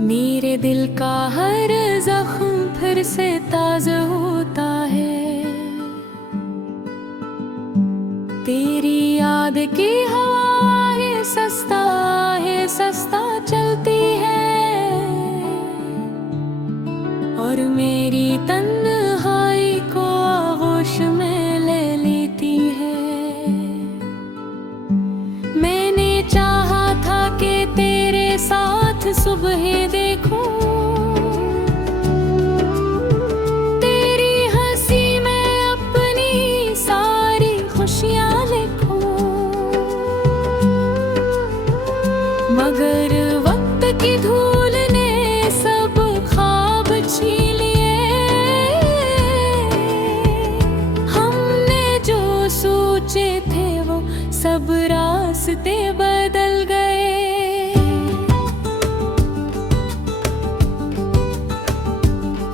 मेरे दिल का हर जख्म फिर से ताज़ा होता है। तेरी याद की हवा है सस्ता चलती है और मेरी तन्हाई को आगोश में ले लेती है। मैंने चाहा था कि तेरे साथ सुबह देखूं, तेरी हंसी में अपनी सारी खुशियां लिखूं, मगर वक्त की धूल ने सब ख्वाब छीन लिए। हमने जो सोचे थे वो सब रास्ते बदल गए।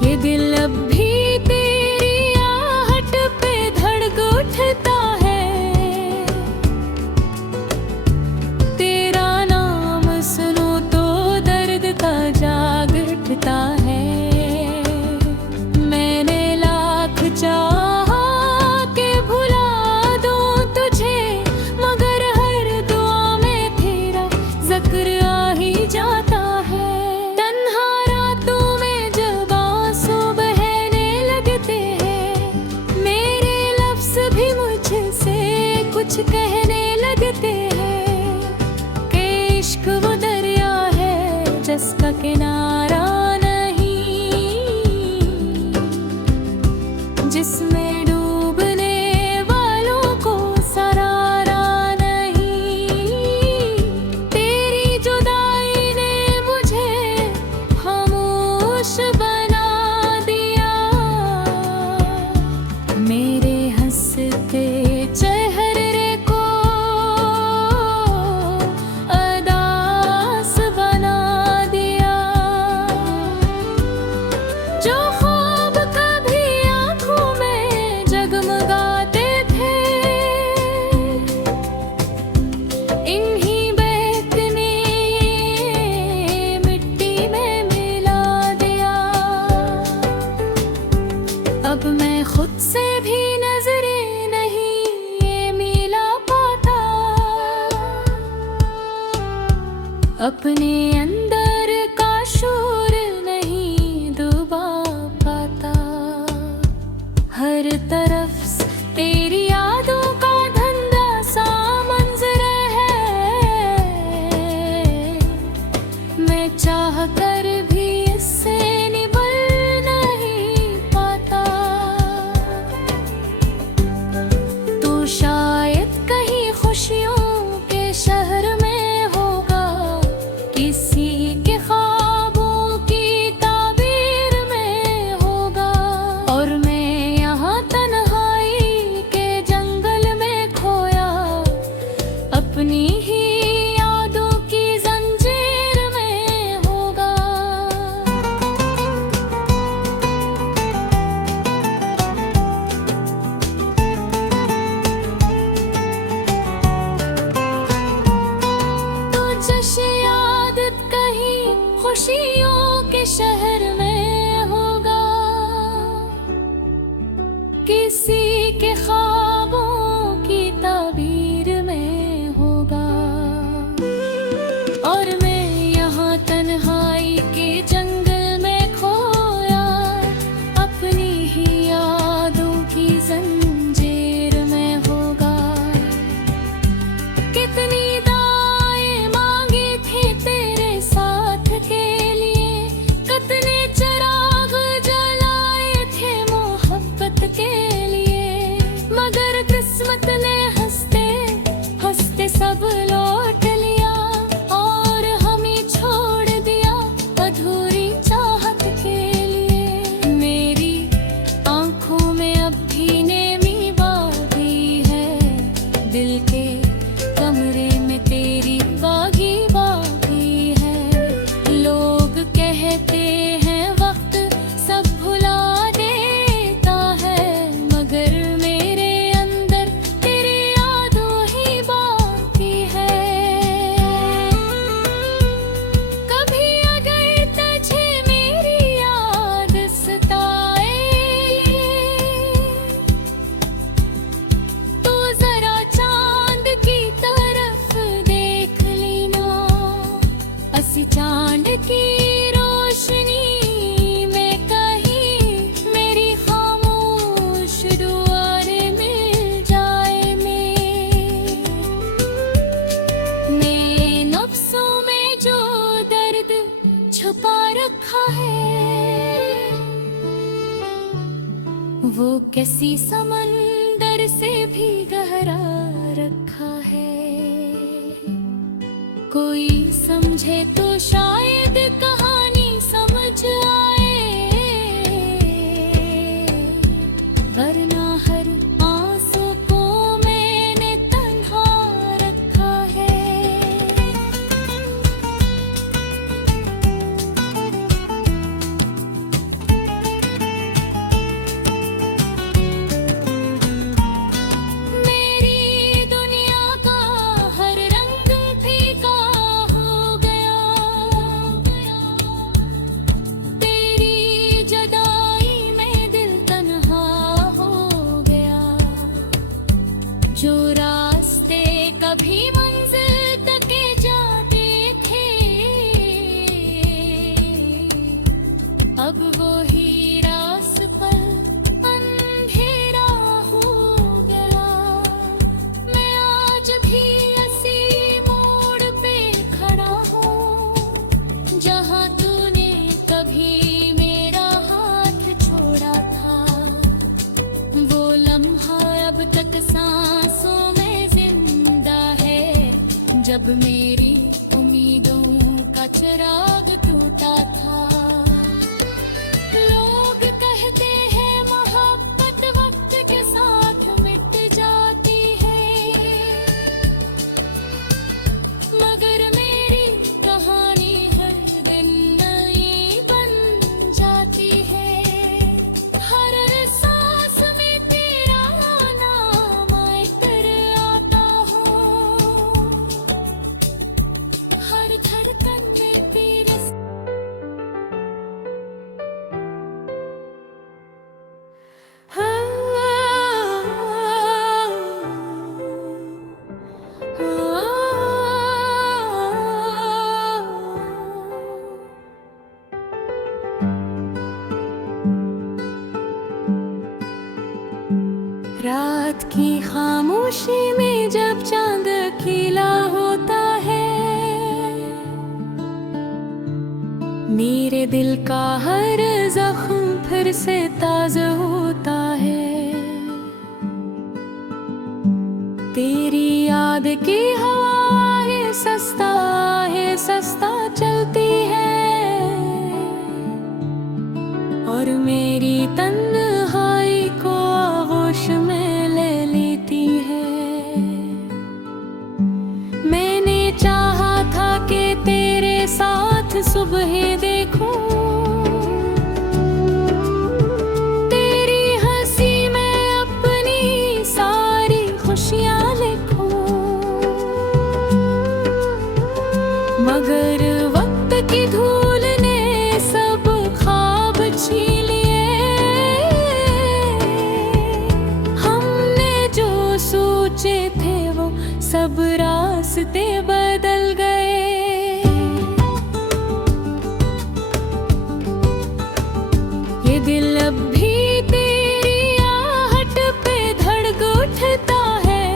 ये दिल अब भी तेरी आहट पे धड़क उठता है। तेरा नाम सुनो तो दर्द का जाग उठता है। मैंने लाख चाहा के भुला दूं तुझे, मगर हर दुआ में तेरा जिक्र आ ही जाता है। तन्हा रातों में जब आंसू बहने लगते हैं, मेरे लफ्ज़ भी मुझसे कुछ कहने लगते हैं कि इश्क वो दरिया है जिसका किनारा नहीं, जिसमें डूबने वालों को सहारा नहीं। तेरी जुदाई ने मुझे खामोश बना दिया, मेरे हंसते चेहरे को उदास बना दिया। जो ख्वाब कभी आँखों में जगमगाते थे, इन्हीं बहक ने मिट्टी में मिला दिया। अब मैं खुद से भी नजरें नहीं ये मिला पाता, अपने अंदर का शोर नहीं दबा पाता। हर तरफ से तेरी यादों का धंधा सा मंजर है, मैं चाह कर भी इससे निभल नहीं पाता। तो शायद कहीं खुशियों के शहर में होगा, किसी के ख्वाबों की ताबीर में होगा, और मैं यहाँ तन्हाई के जंगल में खोया, अपनी ही यादों की जंजीर में होगा। तुझसे याद कहीं खुशियों के शहर में होगा, किसी के ख्वाबों की ताबीर में होगा, और मैं यहाँ तन्हाई के जंगल में खोया, अपनी ही यादों की जंजीर में होगा। कितनी दाएं मांगी थी तेरे साथ के लिए, चांद की रोशनी में कहीं मेरी खामोश दुआरे मिल जाए। मैं नफ्सों में जो दर्द छुपा रखा है, वो किसी समंदर से भी गहरा रखा है। कोई समझे तो शायद कहानी समझ आए, वरना हर आंसू को मैंने तन्हा रखा है। मेरी दुनिया का हर रंग फीका हो गया, तेरी जुदाई में दिल तन्हा हो गया। जो रास्ते कभी मंजिल तक जाते थे, अब वो ही रास्ता अंधेरा हो गया। मैं आज भी इसी मोड़ पे खड़ा हूँ, जहाँ तूने कभी मेरा हाथ छोड़ा था। वो लम्हा अब तक सांसों में जिंदा है, जब मेरी उम्मीदों का चिराग टूटा था। लोग कहते हैं मोहब्बत वक्त के साथ मिट जाती है, मगर मेरी कहानी हर दिन नई बन जाती है। हर सांस में तेरा नाम इतर आता हो, हर धड़कन में तेरे रात की खामोशी में जब चांद खिला होता है, मेरे दिल का हर जख्म फिर से ताजा होता है। तेरी याद की हवाएं सस्ता चलती है, और मेरी तन्हाई को आगोश में ले लेती है। मैंने चाहा था कि तेरे साथ सुबह देखूं, तेरी हंसी में अपनी सारी खुशियां लिखूं, मगर वक्त की धूल ने सब ख्वाब छीन लिए। हमने जो सोचे थे वो सब रास्ते बदल गए। ये दिल अब भी तेरी आहट पे धड़क उठता है,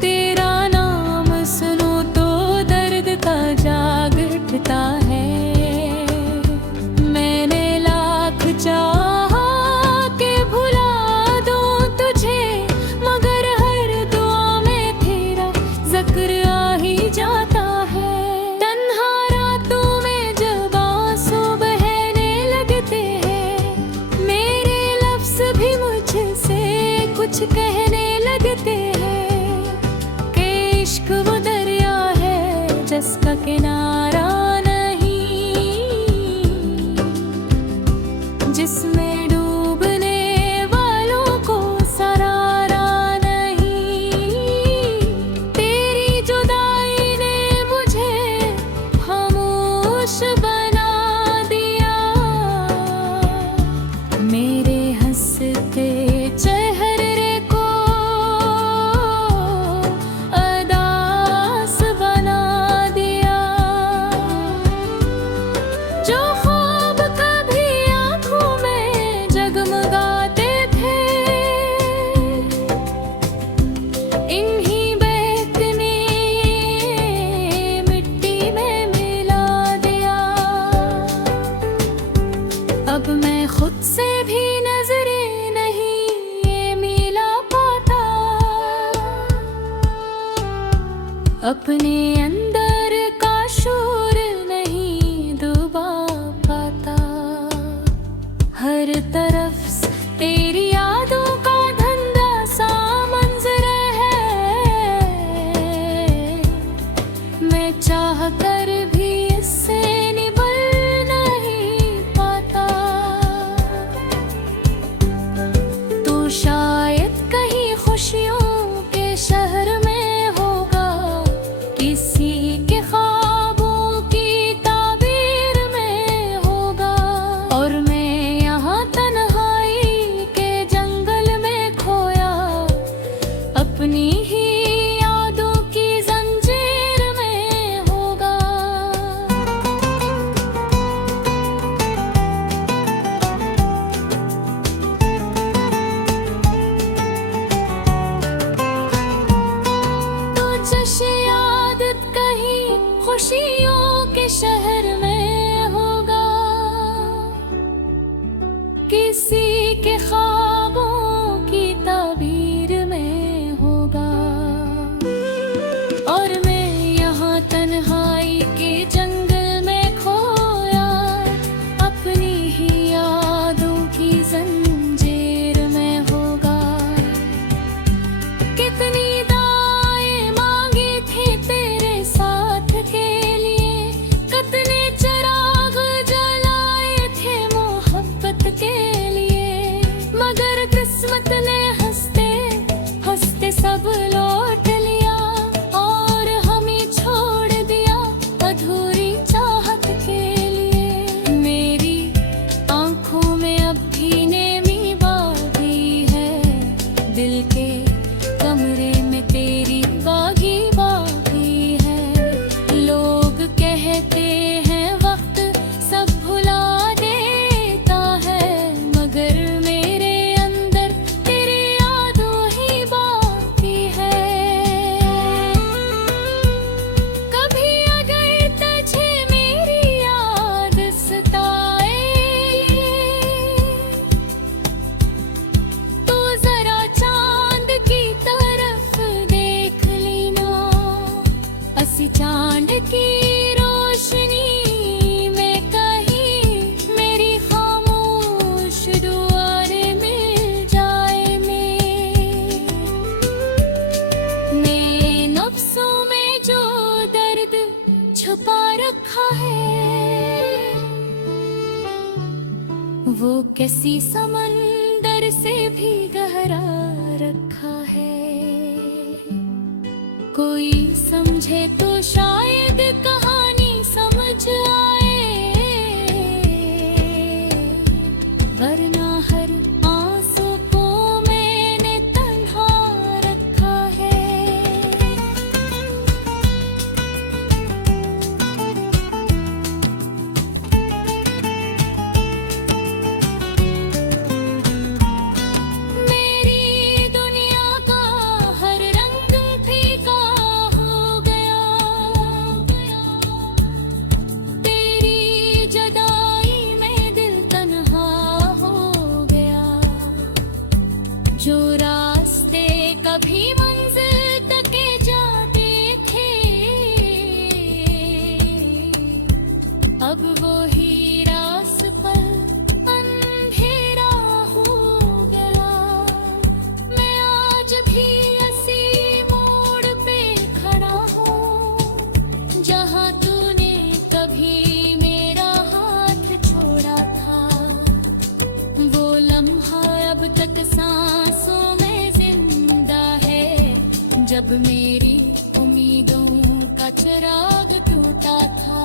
तेरा नाम सुनो तो दर्द का जाग उठता है। मैंने लाख चाहा के भुला दूं तुझे, मगर हर दुआ में तेरा जिक्र आ ही जाता है। तन्हा रातों में जब आंसू बहने लगते हैं, मेरे लफ्ज भी मुझसे कुछ कहने लगते हैं, कि इश्क वो दरिया है जिसका किनारा नहीं, जिसमें डूबने वालों को सरारा नहीं। तेरी जुदाई ने मुझे खामोश बना दिया, मेरे हंसते चेहरे को अदास बना मैं चाह कर भी इससे निभल नहीं पाता। तू शायद कहीं खुशियों के शहर में होगा, किसी के ख्वाबों की ताबीर में होगा, और मैं यहाँ तन्हाई के जंगल में खोया, अपनी ही यादों की जंजीर में होगा। तो जैसे याद कहीं खुशियों के शहर में होगा, किसी के ख्वाबों की ताबीर में होगा, और मैं यहाँ तन्हाई के जंगल में खोया, अपनी ही यादों की जंजीर में होगा। कितनी दाएं मांगी थी तेरे साथ के लिए, कितने चिराग जलाए थे मोहब्बत के लिए, मगर किस्मत ने हंसते हंसते सब लौट लिया, और हमें छोड़ दिया अधूरी चाहत के लिए। मेरी आंखों में अब भी नेमी बागी है, दिल के कमरे में तेरी बागी बागी है। लोग कहते हैं वक्त सब भुला देता है, मगर मेरे अंदर तेरी यादों ही बाकी है। कभी अगर तुझे मेरी याद सताए, तो जरा चांद की तरफ देख लेना, असी चांद की रोशनी में कहीं मेरी खामोश दुआएं मिल जाए। मैं नफ्सों में जो दर्द छुपा रखा है, वो किसी समंदर से भी गहरा रखा है। कोई समझे तो शायद कहानी समझ आए, वरना हर आंसू को मैंने तन्हा रखा है। मेरी दुनिया का हर रंग फीका हो गया, तेरी जुदाई में दिल तन्हा हो गया। जो रास्ते कभी मंजिल तक जाते थे, अब वो ही रास्ता अंधेरा हो गया। मैं आज भी इसी मोड़ पे खड़ा हूँ, जहाँ तूने कभी मेरा हाथ छोड़ा था। वो लम्हा अब तक सांसों में जिंदा है, जब मेरी उम्मीदों का चिराग टूटा था।